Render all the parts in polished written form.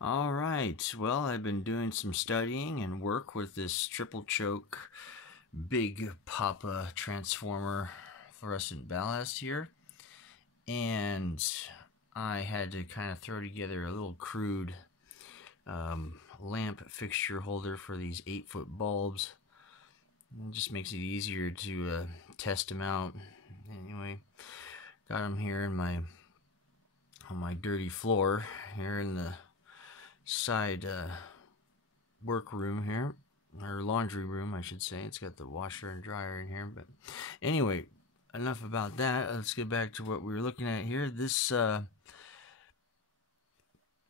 All right, well, I've been doing some studying and work with this triple choke big Papa transformer fluorescent ballast here, and I had to kind of throw together a little crude lamp fixture holder for these 8-foot bulbs. It just makes it easier to test them out. Anyway, got them here in on my dirty floor here in the side workroom here, or laundry room I should say. It's got the washer and dryer in here, but anyway, enough about that. Let's get back to what we were looking at here. This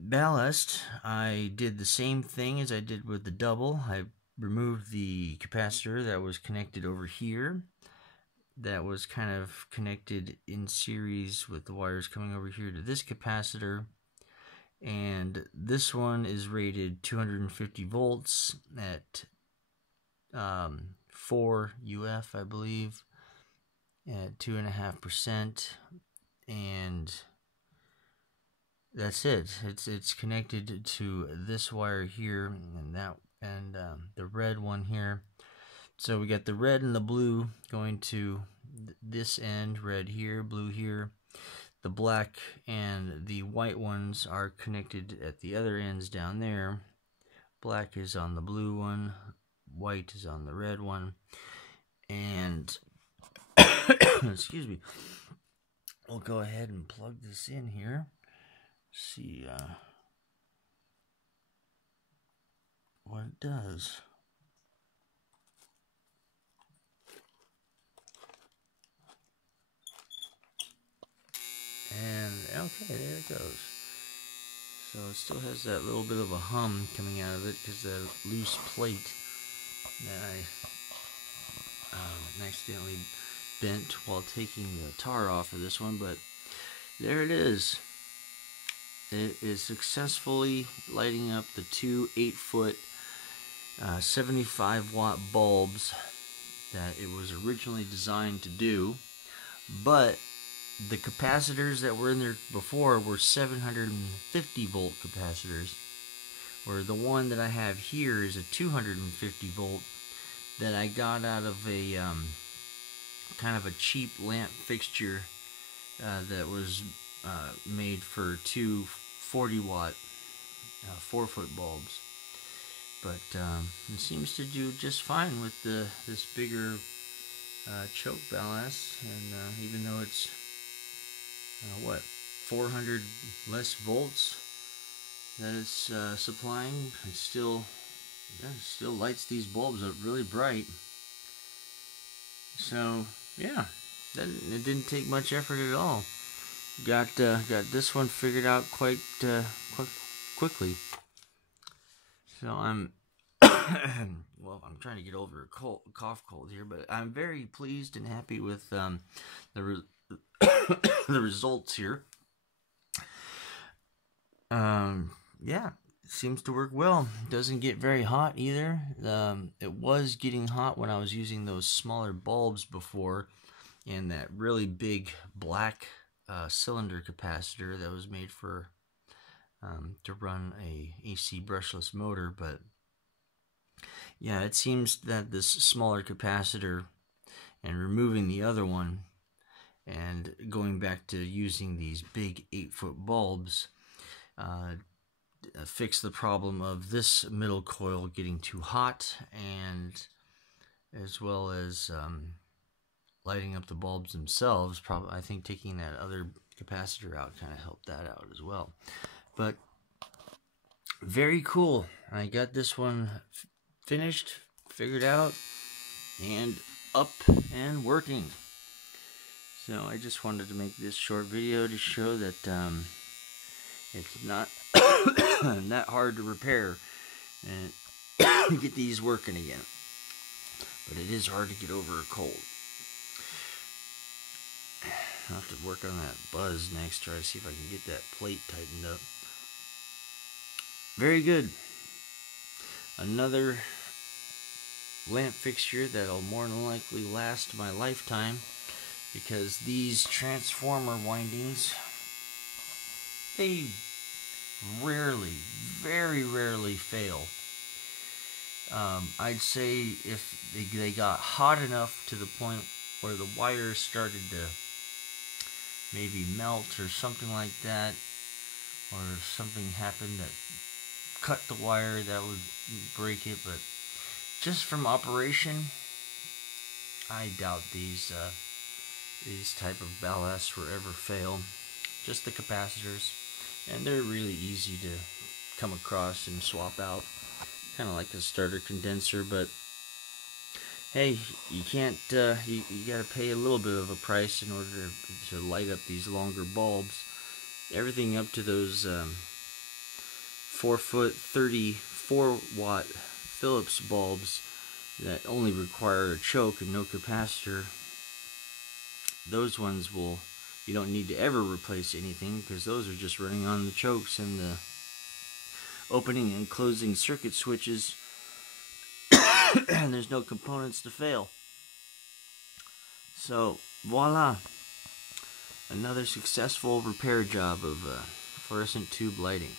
ballast, I did the same thing as I did with the double. I removed the capacitor that was connected over here, that was kind of connected in series with the wires coming over here to this capacitor. And this one is rated 250 volts at 4 UF, I believe, at 2.5%, and that's it. It's connected to this wire here and the red one here. So we got the red and the blue going to this end, red here, blue here. The black and the white ones are connected at the other ends down there. Black is on the blue one, white is on the red one, and excuse me, we'll go ahead and plug this in here. See what it does. And okay, there it goes. So it still has that little bit of a hum coming out of it because the loose plate that I accidentally bent while taking the tar off of this one, but there it is. It is successfully lighting up the two 8-foot 75-watt bulbs that it was originally designed to do, but the capacitors that were in there before were 750 volt capacitors, where the one that I have here is a 250 volt that I got out of a kind of a cheap lamp fixture that was made for two 40-watt 4-foot bulbs. But it seems to do just fine with this bigger choke ballast, and even though it's 400 less volts that it's supplying, it still lights these bulbs up really bright. So yeah, it didn't take much effort at all. Got this one figured out quite quickly. So I'm well, I'm trying to get over a cough cold here, but I'm very pleased and happy with the the results here. Yeah, it seems to work well. It doesn't get very hot either. It was getting hot when I was using those smaller bulbs before, and that really big black cylinder capacitor that was made for to run a AC brushless motor. But yeah, it seems that this smaller capacitor and removing the other one and going back to using these big 8-foot bulbs fix the problem of this middle coil getting too hot, and as well as lighting up the bulbs themselves. Probably, I think taking that other capacitor out kind of helped that out as well. But very cool. I got this one finished, figured out, and up and working. So I just wanted to make this short video to show that it's not that hard to repair and get these working again. But it is hard to get over a cold. I'll have to work on that buzz next, try to see if I can get that plate tightened up. Very good. Another lamp fixture that'll more than likely last my lifetime, because these transformer windings, they rarely, very rarely fail. I'd say if they got hot enough to the point where the wire started to maybe melt or something like that, or something happened that cut the wire, that would break it. But just from operation, I doubt these type of ballasts will ever fail. Just the capacitors, and they're really easy to come across and swap out, kind of like a starter condenser. But hey, you can't you gotta pay a little bit of a price in order to light up these longer bulbs. Everything up to those 4-foot 34-watt Phillips bulbs that only require a choke and no capacitor, those ones you don't need to ever replace anything, because those are just running on the chokes and the opening and closing circuit switches, and there's no components to fail. So voila, another successful repair job of fluorescent tube lighting.